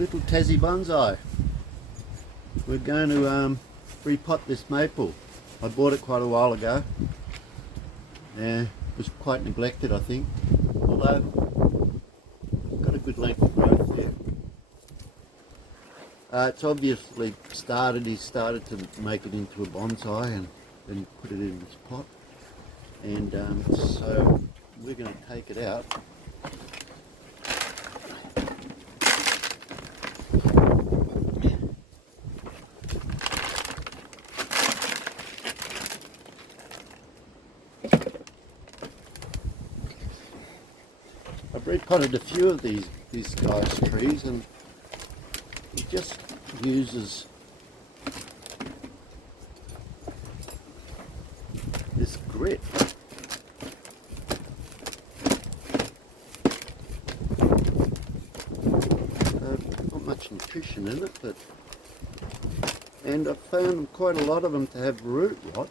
little tassie bonsai. We're going to repot this maple. I bought it quite a while ago. Yeah, it was quite neglected, I think. Although got a good length of growth there. It's obviously started. He started to make it into a bonsai and then put it in this pot. And so we're going to take it out. I've repotted a few of these guy's trees, and he just uses this grit. Not much nutrition in it, and I've found quite a lot of them to have root rot,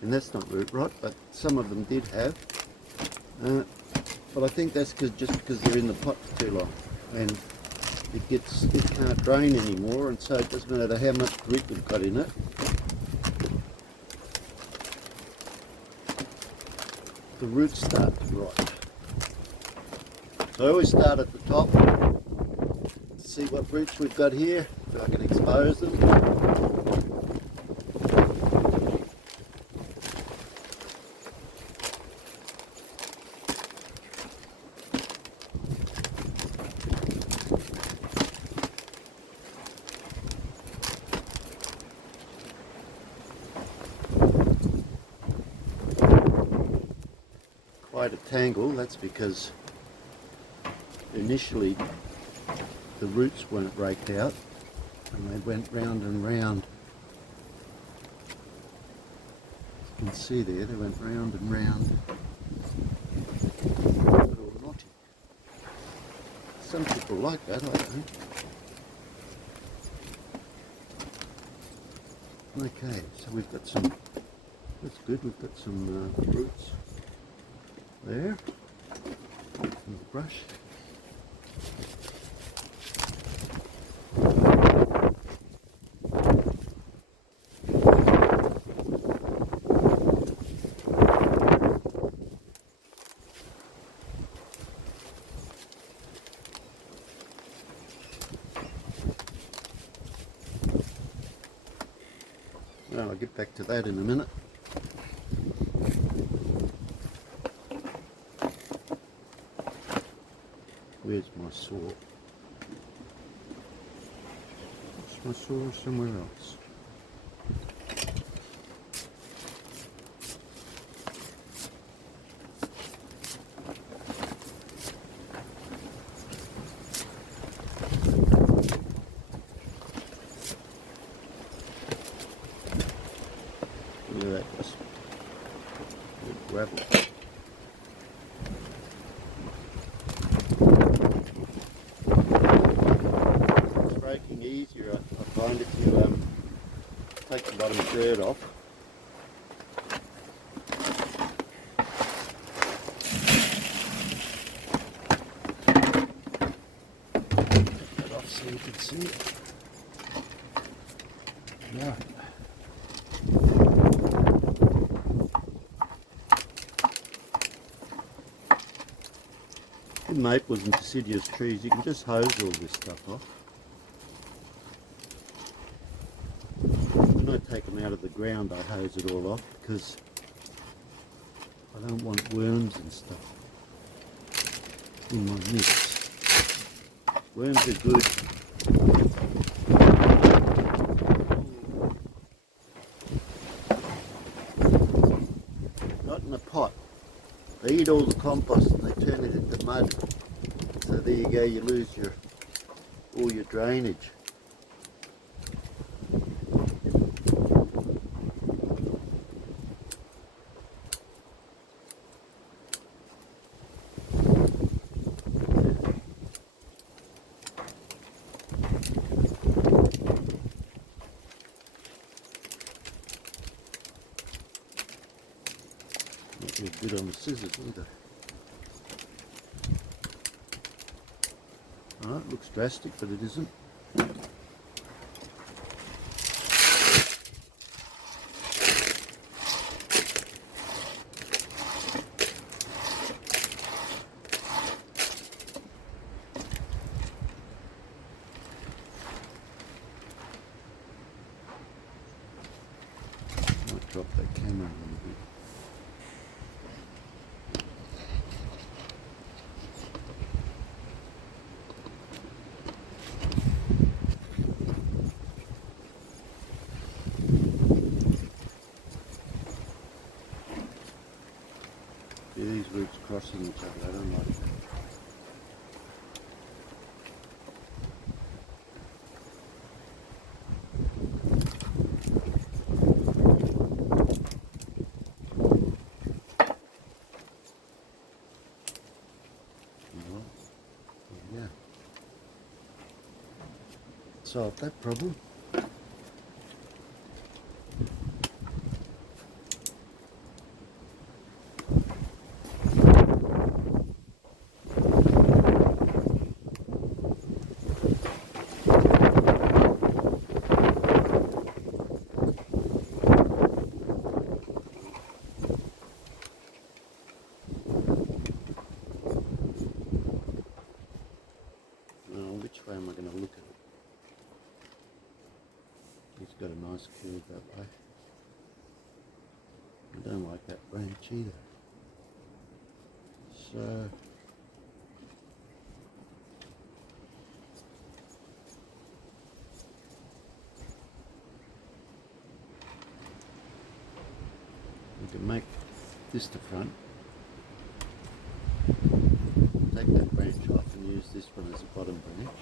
and that's not root rot, but some of them did have. But I think that's just because they're in the pot for too long, and it can't drain anymore, and so it doesn't matter how much grit you've got in it. The roots start to rot. So I always start at the top, see what roots we've got here, so I can expose them. Quite a tangle. That's because initially the roots weren't raked out and they went round and round. As you can see there, they went round and round. All knotty. Some people like that, I don't. Okay, so we've got some, that's good, we've got some roots there, and the brush. Well, I'll get back to that in a minute. Where's my saw? Is my saw somewhere else? Look at that, just gravel. Easier, I find, if you take the bottom third off. Take that off so you can see it. Right. In maples and deciduous trees, you can just hose all this stuff off. When I take them out of the ground, I hose it all off because I don't want worms and stuff in my mix. Worms are good. Not in a pot. They eat all the compost and they turn it into mud. So there you go, you lose all your drainage. Not real good on the scissors either. Oh, it looks drastic, but it isn't. Might drop that camera a little bit. Yeah, these roots crossing each other, I don't like that. Yeah. Solve that problem. Which way am I going to look at it? It's got a nice curve that way. I don't like that branch either. So we can make this the front. Take that branch off and use this one as a bottom branch.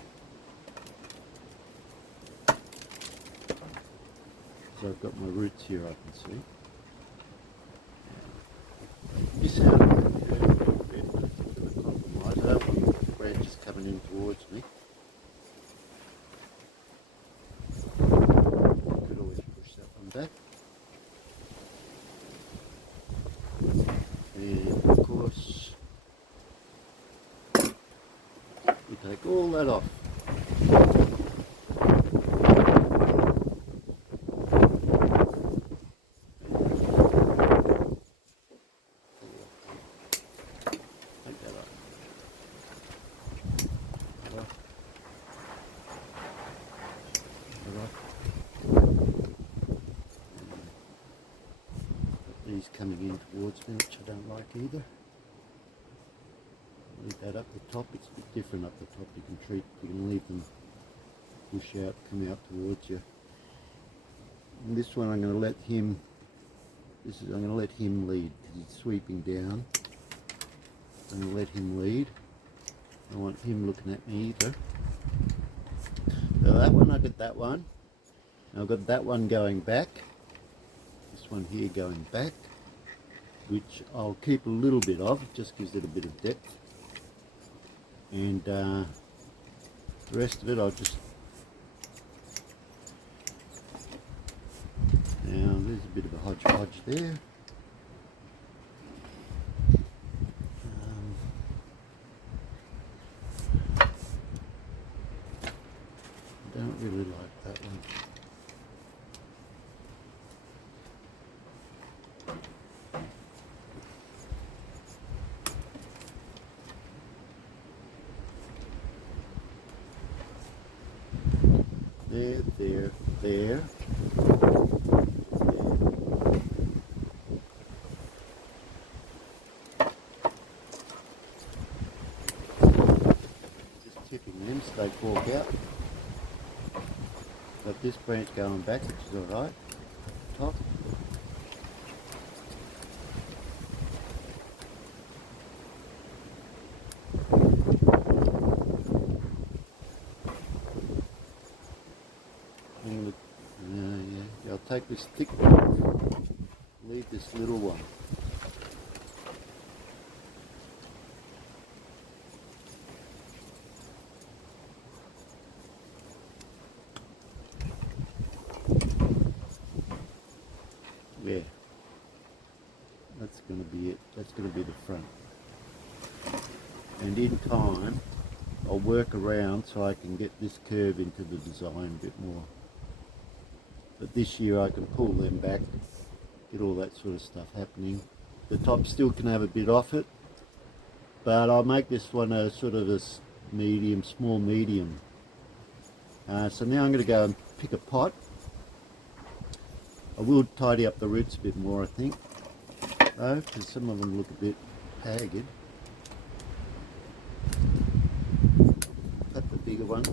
So I've got my roots here, I can see. This out a little bit, I think I'm going to compromise. I don't want the branches coming in towards me. I could always push that one back. And of course, we take all that off. These coming in towards me, which I don't like either. Leave that up the top. It's a bit different up the top. You can leave them push out, come out towards you. And this one I'm going to let him. I'm going to let him lead because he's sweeping down. I'm going to let him lead. I want him looking at me either. So that one, I got that one. I've got that one going back. This one here going back, which I'll keep a little bit of. It just gives it a bit of depth. And the rest of it I'll just... Now there's a bit of a hodgepodge there. I don't really like that one. There. Just tipping them so they fork out. Got this branch going back, which is alright. Top. I'll take this thick one, leave this little one. Yeah, that's going to be it. That's going to be the front. And in time, I'll work around so I can get this curve into the design a bit more. But this year I can pull them back, get all that sort of stuff happening. The top still can have a bit off it, but I'll make this one a sort of a medium, small medium. So now I'm going to go and pick a pot. I will tidy up the roots a bit more, I think, though, because some of them look a bit haggard. Cut the bigger ones.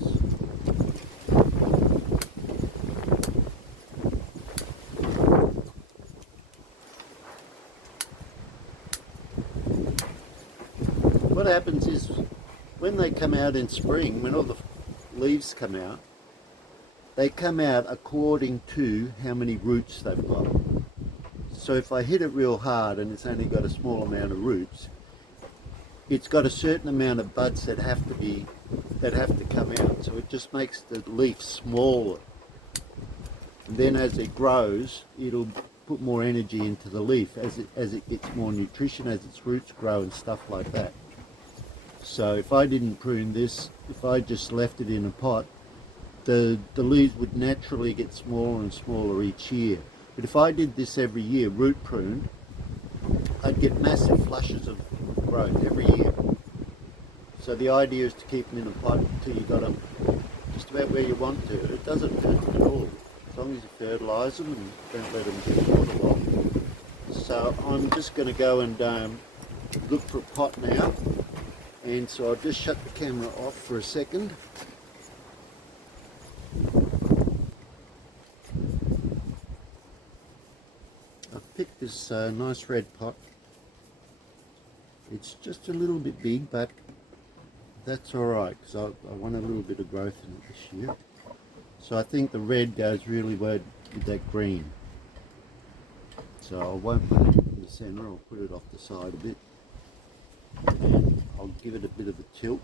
What happens is when they come out in spring, when all the leaves come out, they come out according to how many roots they've got. So if I hit it real hard and it's only got a small amount of roots, it's got a certain amount of buds that have to come out. So it just makes the leaf smaller. And then as it grows, it'll put more energy into the leaf as it gets more nutrition, as its roots grow and stuff like that. So if I didn't prune this, if I just left it in a pot, the leaves would naturally get smaller and smaller each year. But if I did this every year, root pruned, I'd get massive flushes of growth every year. So the idea is to keep them in a pot until you got them just about where you want to. It doesn't hurt them at all, as long as you fertilise them and don't let them get waterlogged. So I'm just going to go and look for a pot now. And so I'll just shut the camera off for a second. I've picked this nice red pot. It's just a little bit big, but that's alright, because I want a little bit of growth in it this year. So I think the red goes really well with that green. So I won't put it in the centre, I'll put it off the side a bit. And I'll give it a bit of a tilt.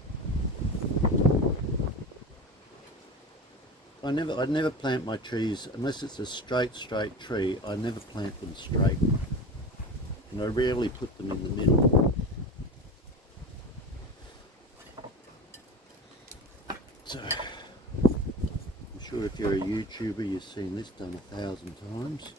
I never plant my trees unless it's a straight tree. I never plant them straight, and I rarely put them in the middle. So I'm sure if you're a YouTuber, you've seen this done 1,000 times.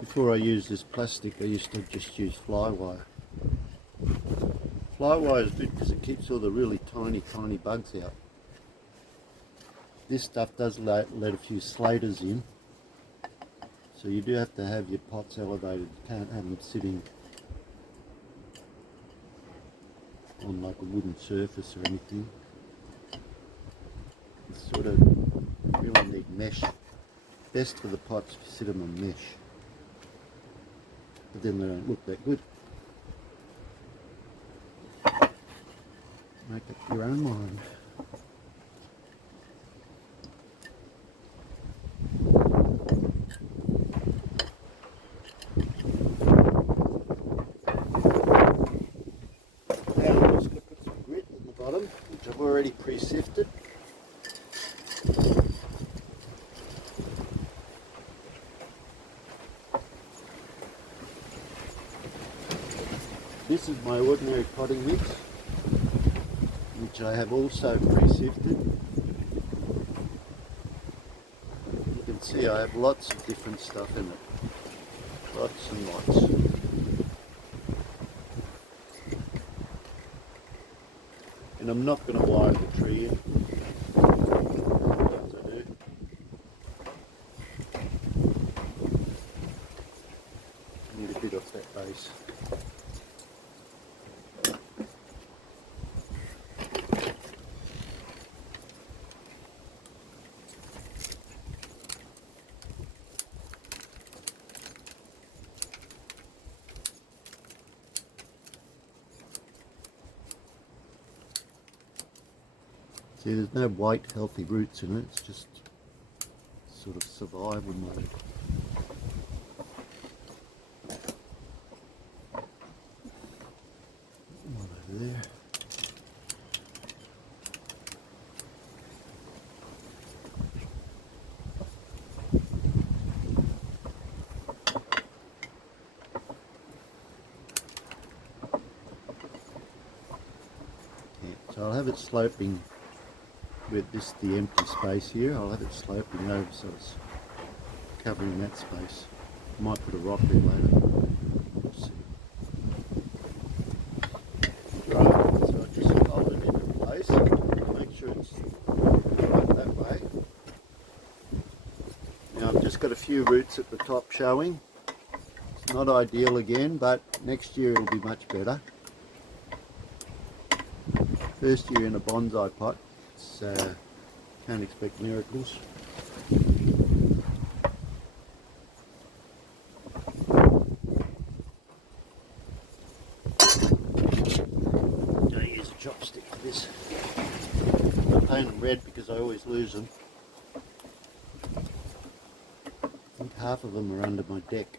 Before I used this plastic, I used to just use fly wire. Fly wire is good because it keeps all the really tiny bugs out. This stuff does let a few slaters in, so you do have to have your pots elevated. You can't have them sitting on like a wooden surface or anything. You sort of really need mesh. Best for the pots if you sit them on mesh. But then they don't look that good. Make up your own mind. Now I'm just going to put some grit in the bottom, which I've already pre-sifted. This is my ordinary potting mix, which I have also pre-sifted. You can see I have lots of different stuff in it. Lots and lots. And I'm not going to wire the tree in. Sometimes I do. Need a bit off that base. See, there's no white healthy roots in it, it's just sort of survival mode. there. So I'll have it sloping with this, the empty space here, I'll have it sloping over so it's covering that space. I might put a rock there later. We'll see. Right, so I just fold it into place, make sure it's right that way. Now I've just got a few roots at the top showing. It's not ideal again, but next year it'll be much better. First year in a bonsai pot, it's, can't expect miracles. I use a chopstick for this. I paint them red because I always lose them. I think half of them are under my deck.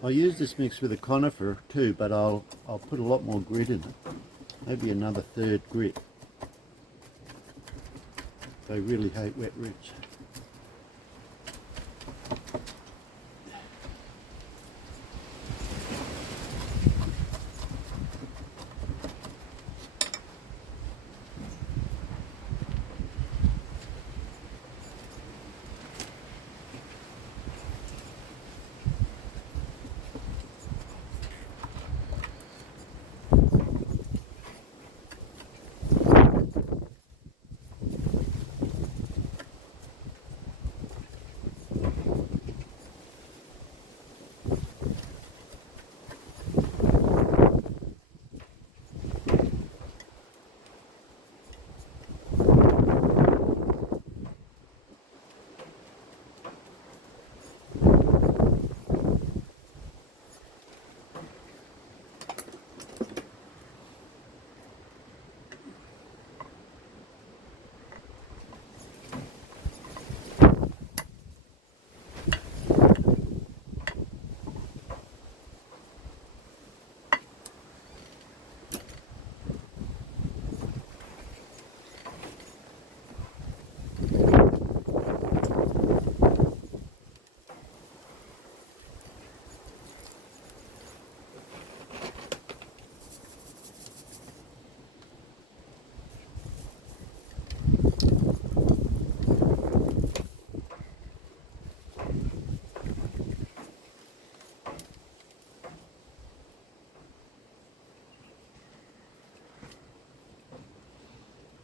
I'll use this mix with a conifer too, but I'll put a lot more grit in it. Maybe another third grit. They really hate wet roots.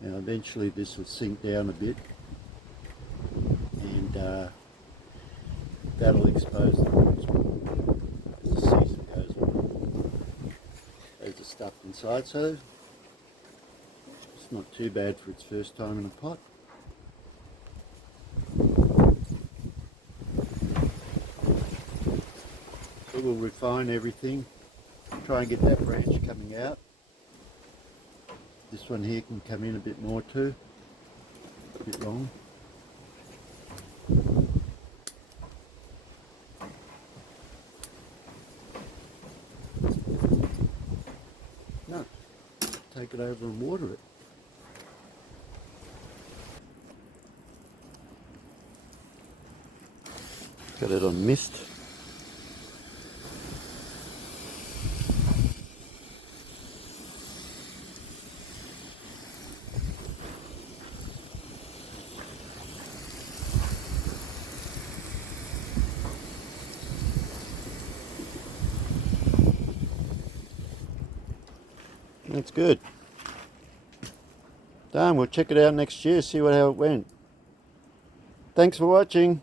Now eventually this will sink down a bit and that'll expose the roots as the season goes on. There's the stuff inside, so it's not too bad for its first time in a pot. So we'll refine everything, try and get that branch coming out. This one here can come in a bit more too, a bit long. No, take it over and water it. Got it on mist. That's good. Done, we'll check it out next year, see how it went. Thanks for watching.